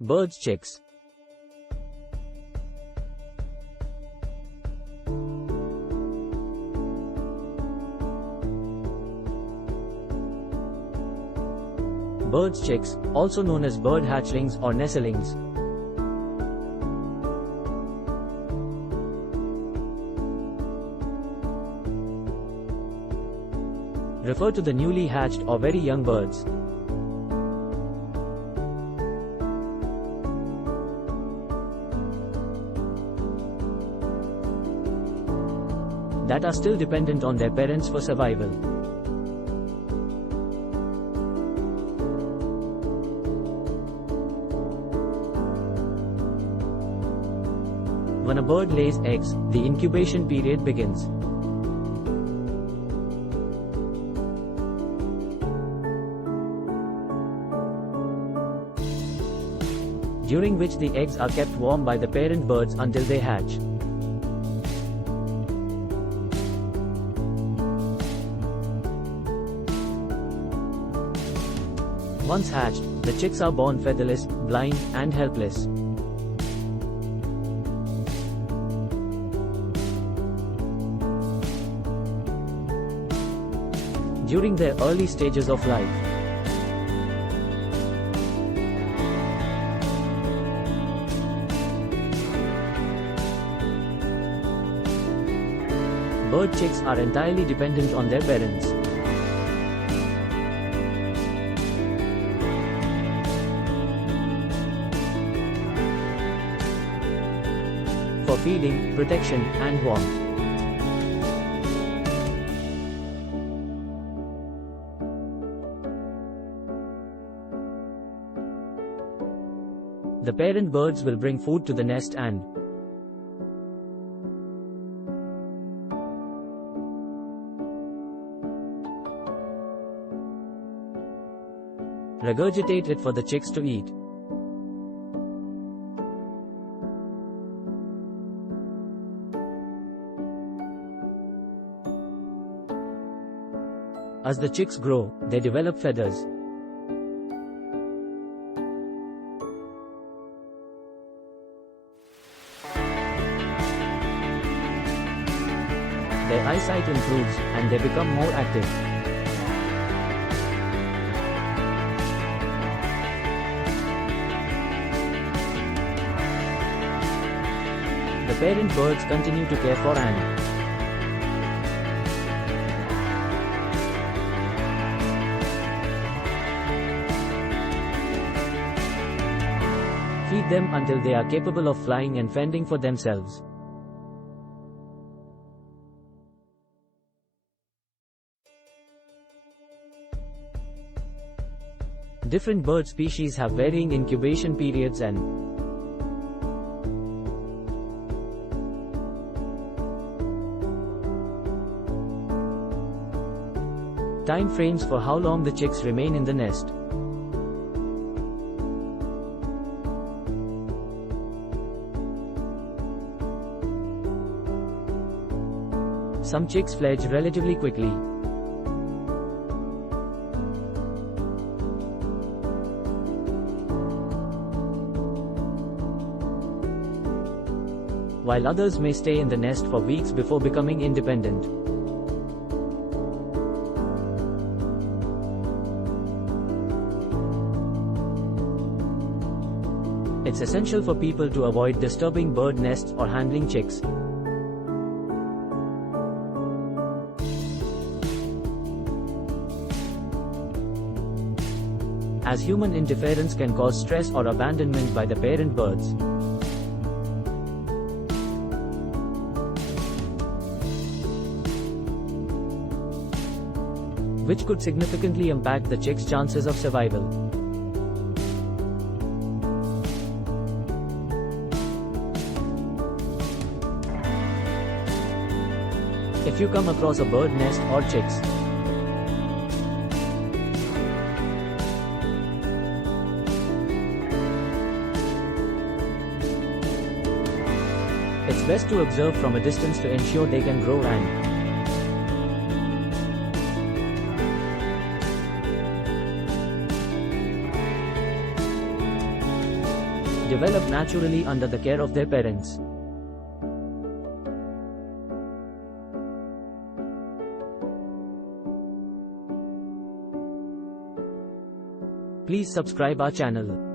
Birds' chicks. Birds' chicks, also known as bird hatchlings or nestlings. Refer to the newly hatched or very young birds. That are still dependent on their parents for survival. When a bird lays eggs, the incubation period begins. During which the eggs are kept warm by the parent birds until they hatch. Once hatched, the chicks are born featherless, blind, and helpless. During their early stages of life, bird chicks are entirely dependent on their parents. For feeding, protection, and warmth. The parent birds will bring food to the nest and regurgitate it for the chicks to eat. As the chicks grow, they develop feathers. Their eyesight improves, and they become more active. The parent birds continue to care for and feed them until they are capable of flying and fending for themselves. Different bird species have varying incubation periods and time frames for how long the chicks remain in the nest. Some chicks fledge relatively quickly. While others may stay in the nest for weeks before becoming independent. It's essential for people to avoid disturbing bird nests or handling chicks. As human interference can cause stress or abandonment by the parent birds. Which could significantly impact the chick's chances of survival. If you come across a bird nest or chicks, it's best to observe from a distance to ensure they can grow and develop naturally under the care of their parents. Please subscribe our channel.